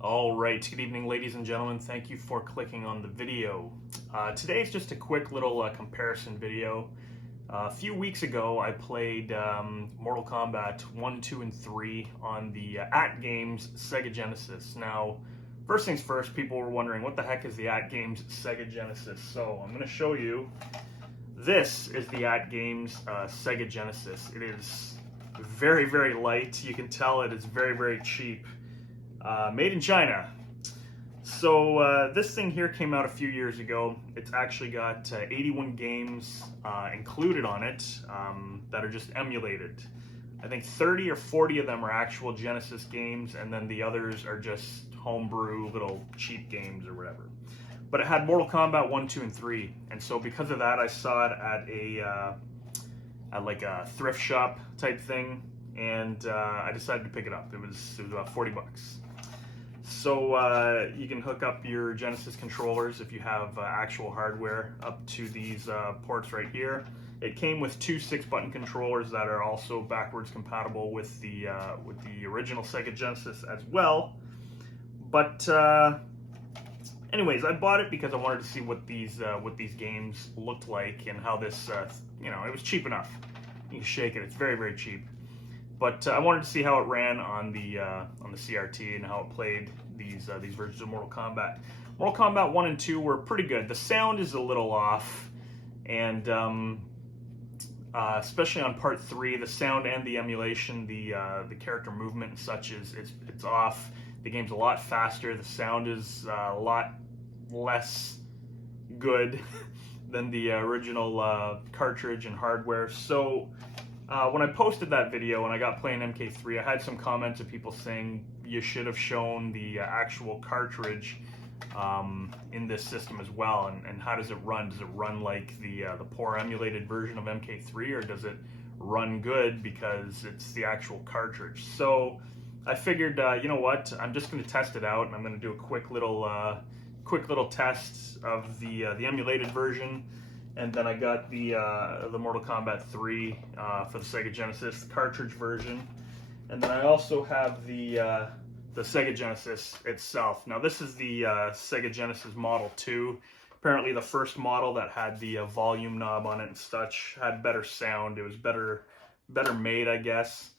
All right, good evening, ladies and gentlemen. Thank you for clicking on the video. Today is just a quick little comparison video. A few weeks ago, I played Mortal Kombat 1, 2, and 3 on the Atgames Sega Genesis. Now, first things first, people were wondering, what the heck is the Atgames Sega Genesis? So, I'm going to show you. This is the Atgames Sega Genesis. It is very, very light. You can tell it is very, very cheap. Made in China. So this thing here came out a few years ago. It's actually got 81 games included on it that are just emulated. I think 30 or 40 of them are actual Genesis games, and then the others are just homebrew little cheap games or whatever. But it had Mortal Kombat 1, 2, and 3, and so because of that, I saw it at like a thrift shop type thing, and I decided to pick it up. It was about 40 bucks. So you can hook up your Genesis controllers if you have actual hardware up to these ports right here. It came with two 6-button controllers that are also backwards compatible with the original Sega Genesis as well. But anyways, I bought it because I wanted to see what these games looked like and how this it was cheap enough. You can shake it; it's very, very cheap. But I wanted to see how it ran on the CRT and how it played these versions of Mortal Kombat. Mortal Kombat 1 and 2 were pretty good. The sound is a little off, and especially on Part 3, the sound and the emulation, the character movement and such it's off. The game's a lot faster. The sound is a lot less good than the original cartridge and hardware. So when I posted that video and I got playing MK3, I had some comments of people saying you should have shown the actual cartridge in this system as well, and how does it run? Does it run like the poor emulated version of MK3, or does it run good because it's the actual cartridge? So I figured, you know what, I'm just going to test it out, and I'm going to do a quick little test of the emulated version. And then I got the Mortal Kombat 3 for the Sega Genesis, the cartridge version. And then I also have the Sega Genesis itself. Now this is the Sega Genesis Model 2. Apparently the first model that had the volume knob on it and such had better sound. It was better made, I guess.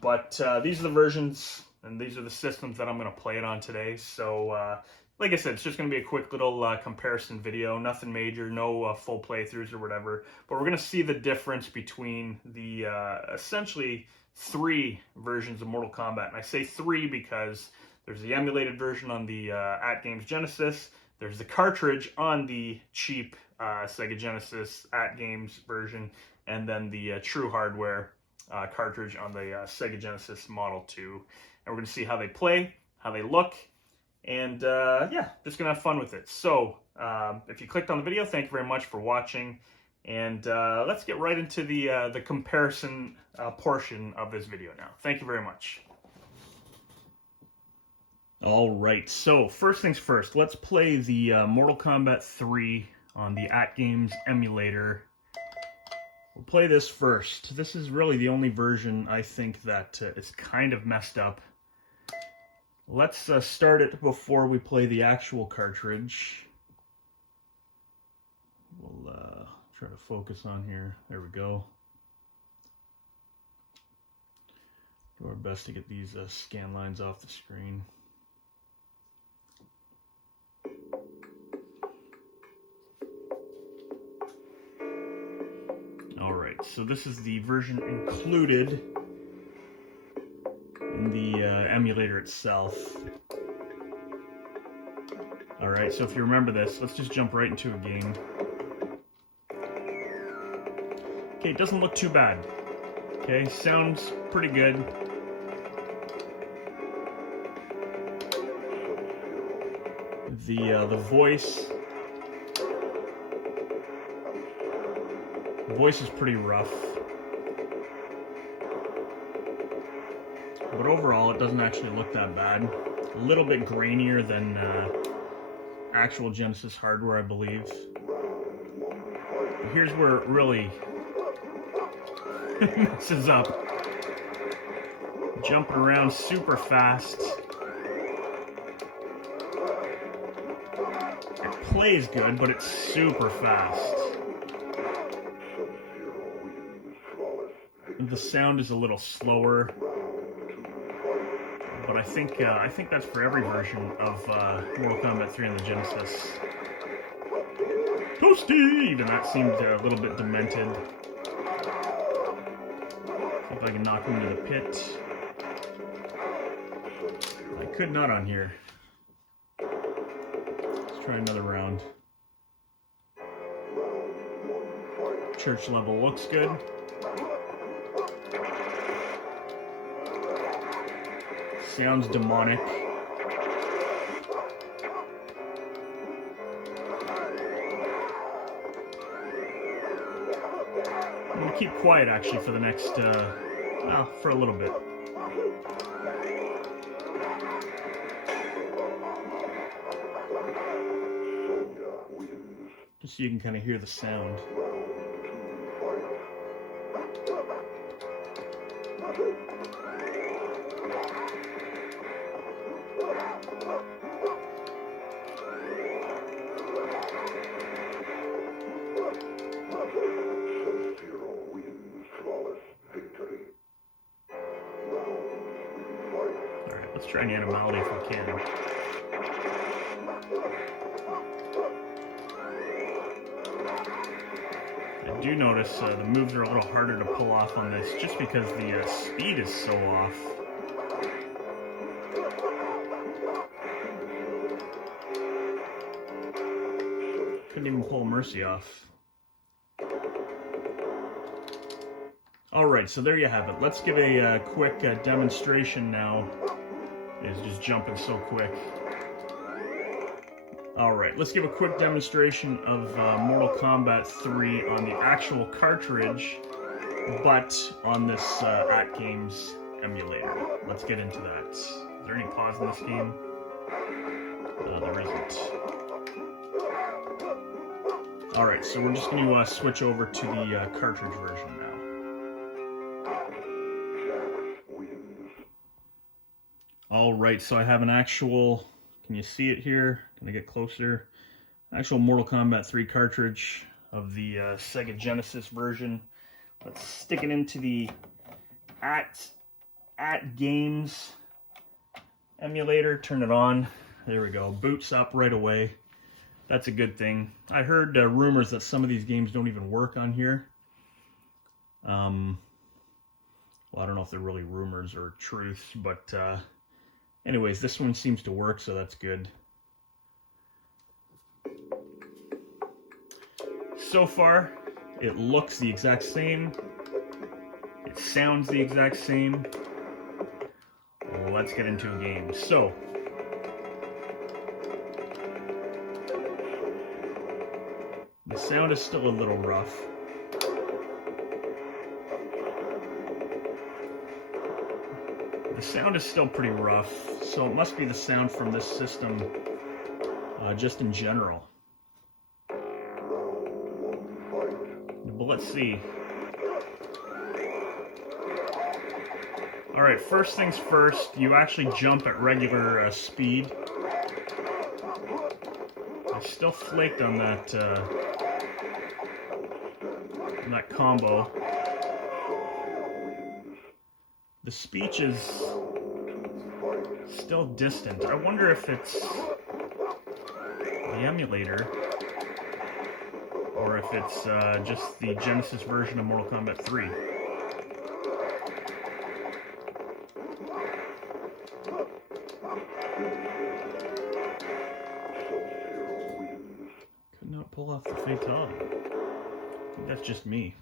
But these are the versions and these are the systems that I'm going to play it on today. So like I said, it's just going to be a quick little comparison video, nothing major, no full playthroughs or whatever, but we're going to see the difference between the essentially 3 versions of Mortal Kombat. And I say 3 because there's the emulated version on the Atgames Genesis, there's the cartridge on the cheap Sega Genesis Atgames version, and then the true hardware cartridge on the Sega Genesis Model 2. And we're going to see how they play, how they look, and yeah, just gonna have fun with it. So if you clicked on the video, thank you very much for watching, and let's get right into the comparison portion of this video now. Thank you very much. All right, so first things first, let's play the Mortal Kombat 3 on the Atgames emulator. We'll play this first. This is really the only version I think that is kind of messed up. Let's start it before we play the actual cartridge. We'll try to focus on here. There we go. Do our best to get these scan lines off the screen. Alright, so this is the version included in the emulator itself. Alright, so if you remember this, let's just jump right into a game. Okay, it doesn't look too bad. Okay, sounds pretty good. The voice is pretty rough. But overall, it doesn't actually look that bad. A little bit grainier than actual Genesis hardware, I believe. But here's where it really messes up. Jumping around super fast. plays good, but it's super fast. The sound is a little slower, but I think that's for every version of Mortal Kombat 3 on the Genesis. Toasty! Even that seemed a little bit demented. See if I can knock him into the pit. I could not on here. Let's try another round. Church level looks good. Sounds demonic. I'm gonna keep quiet actually for the next, well, for a little bit. Just so you can kind of hear the sound. Let's try an animality if we can. I do notice the moves are a little harder to pull off on this just because the speed is so off. Couldn't even pull Mercy off. Alright, so there you have it. Let's give a quick demonstration now. It's just jumping so quick. Alright, let's give a quick demonstration of Mortal Kombat 3 on the actual cartridge, but on this Atgames emulator. Let's get into that. Is there any pause in this game? No, there isn't. Alright, so we're just going to switch over to the cartridge version now. Alright, so I have an actual, can you see it here? Can I get closer? Actual Mortal Kombat 3 cartridge of the Sega Genesis version. Let's stick it into the Atgames emulator, turn it on. There we go, boots up right away. That's a good thing. I heard rumors that some of these games don't even work on here. Well, I don't know if they're really rumors or truths, but anyways, this one seems to work, so that's good. So far, it looks the exact same. It sounds the exact same. Well, let's get into a game. So, the sound is still a little rough. The sound is still pretty rough, so it must be the sound from this system, just in general. But let's see. Alright, first things first, you actually jump at regular speed. I still flaked on that combo. The speech is still distant. I wonder if it's the emulator or if it's just the Genesis version of Mortal Kombat 3. Could not pull off the fatal. I think that's just me.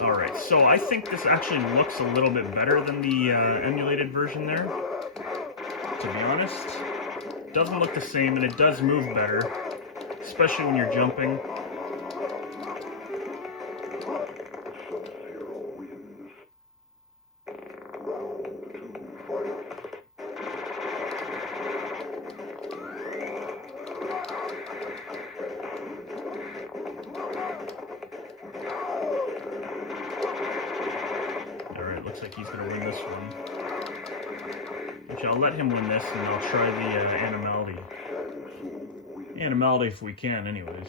Alright, so I think this actually looks a little bit better than the emulated version there, to be honest. It doesn't look the same, and it does move better, especially when you're jumping. like he's going to win this one. Which I'll let him win this, and I'll try the animality. Animality if we can, anyways.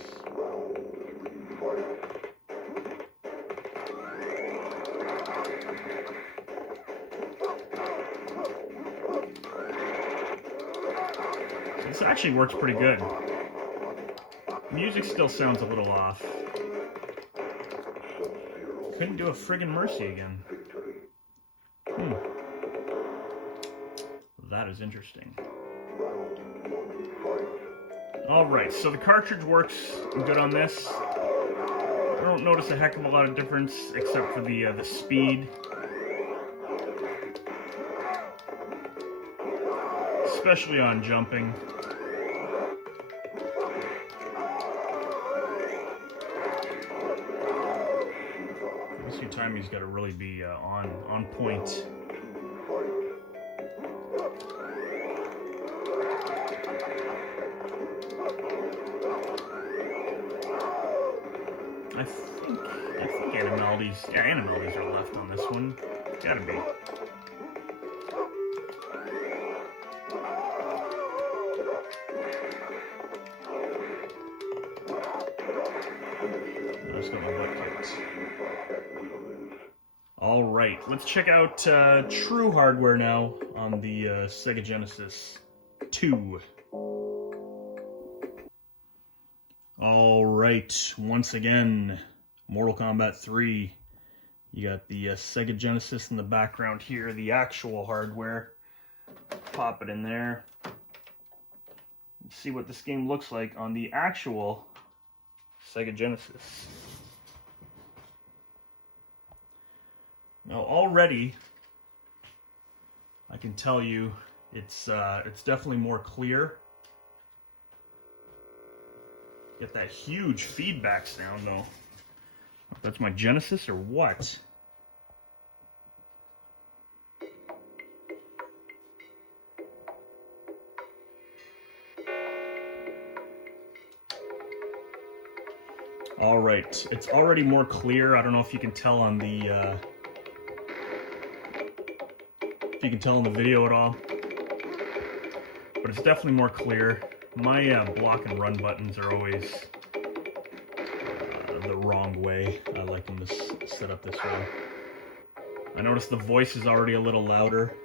So this actually works pretty good. Music still sounds a little off. Couldn't do a friggin' Mercy again. That is interesting. Alright, so the cartridge works good on this. I don't notice a heck of a lot of difference except for the speed. Especially on jumping. This few times he's got to really be on point. I think animalities are left on this one. Gotta be. Just got my butt kicked. Alright, let's check out true hardware now on the Sega Genesis 2. Alright, once again, Mortal Kombat 3. You got the Sega Genesis in the background here, the actual hardware. Pop it in there. Let's see what this game looks like on the actual Sega Genesis. Now already, I can tell you, it's definitely more clear. Get that huge feedback sound though. If that's my Genesis or what? All right, it's already more clear. I don't know if you can tell on the video at all, but it's definitely more clear. My block and run buttons are always the wrong way. I like them to set up this way. I notice the voice is already a little louder.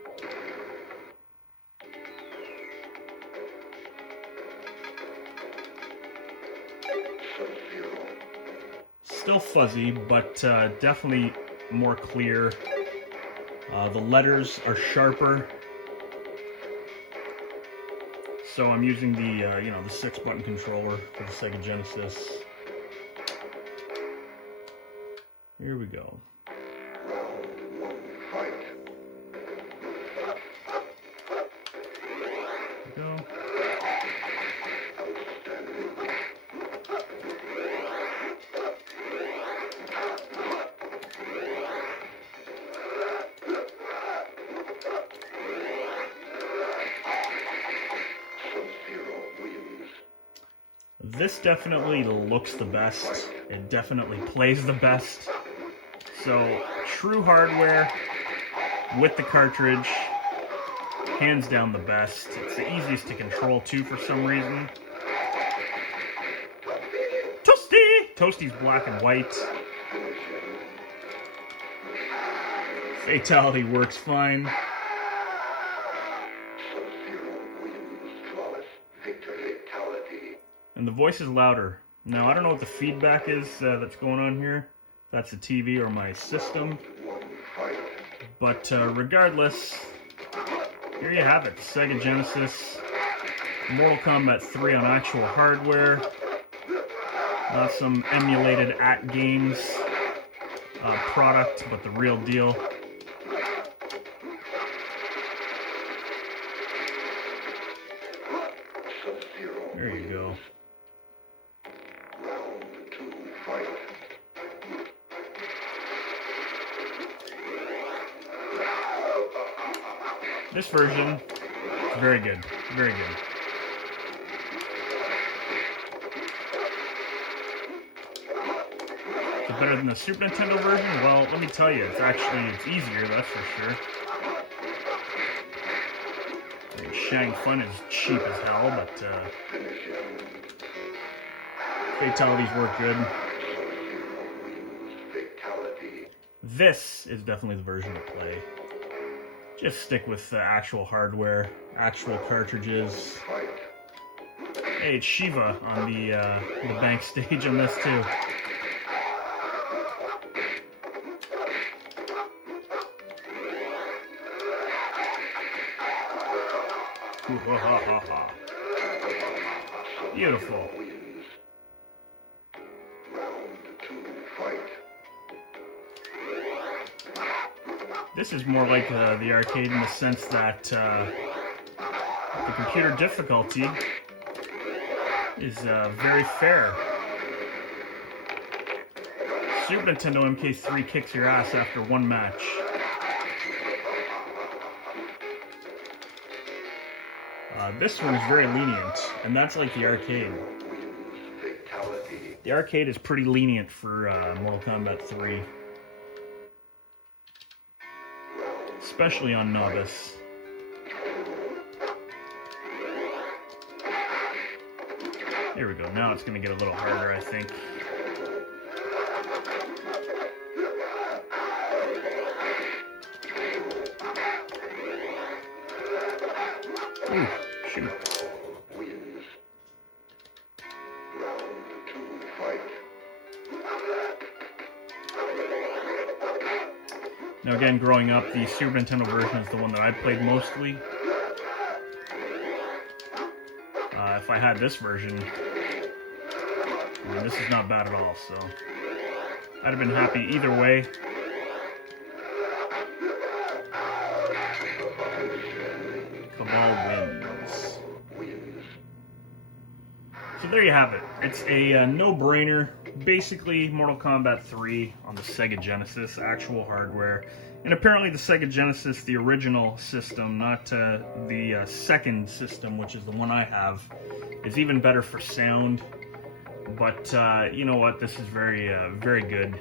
Still fuzzy, but definitely more clear. The letters are sharper. So I'm using the the 6-button controller for the Sega Genesis. Here we go. This definitely looks the best. It definitely plays the best. So, true hardware with the cartridge, hands down the best. It's the easiest to control too for some reason. Toasty! Toasty's black and white. Fatality works fine. And the voice is louder. Now, I don't know what the feedback is that's going on here. If that's the TV or my system. But regardless, here you have it. Sega Genesis, Mortal Kombat 3 on actual hardware. Not some emulated Atgames product, but the real deal. There you go. This version is very good. Very good. Is it better than the Super Nintendo version? Well, let me tell you, it's easier, that's for sure. Shang Fun is cheap as hell, but fatalities work good. This is definitely the version to play. Just stick with actual hardware, actual cartridges. Hey, it's Shiva on the bank stage on this too. Ooh, ha, ha, ha, ha. Beautiful. This is more like the arcade in the sense that the computer difficulty is very fair. Super Nintendo MK3 kicks your ass after one match. This one is very lenient, and that's like the arcade. The arcade is pretty lenient for Mortal Kombat 3. Especially on Novice. Here we go, now it's going to get a little harder, I think. Ooh, shoot. Now again, growing up, the Super Nintendo version is the one that I played mostly. If I had this version, I mean, this is not bad at all, so I'd have been happy either way. Cabal wins. So there you have it. It's a no-brainer. Basically, Mortal Kombat 3 on the Sega Genesis, actual hardware. And apparently the Sega Genesis, the original system, not the second system, which is the one I have, is even better for sound. But you know what? This is very, very good.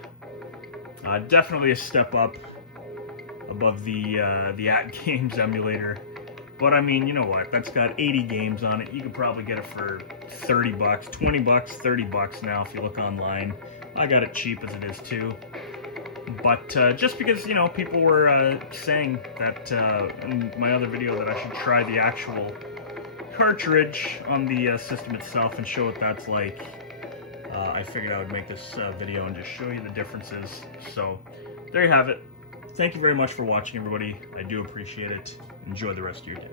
Definitely a step up above the Atgames emulator. But I mean, you know what? That's got 80 games on it. You could probably get it for 30 bucks, 20 bucks, 30 bucks now if you look online. I got it cheap as it is too. But just because, you know, people were saying that in my other video that I should try the actual cartridge on the system itself and show what that's like, I figured I would make this video and just show you the differences. So there you have it. Thank you very much for watching, everybody. I do appreciate it. Enjoy the rest of your day.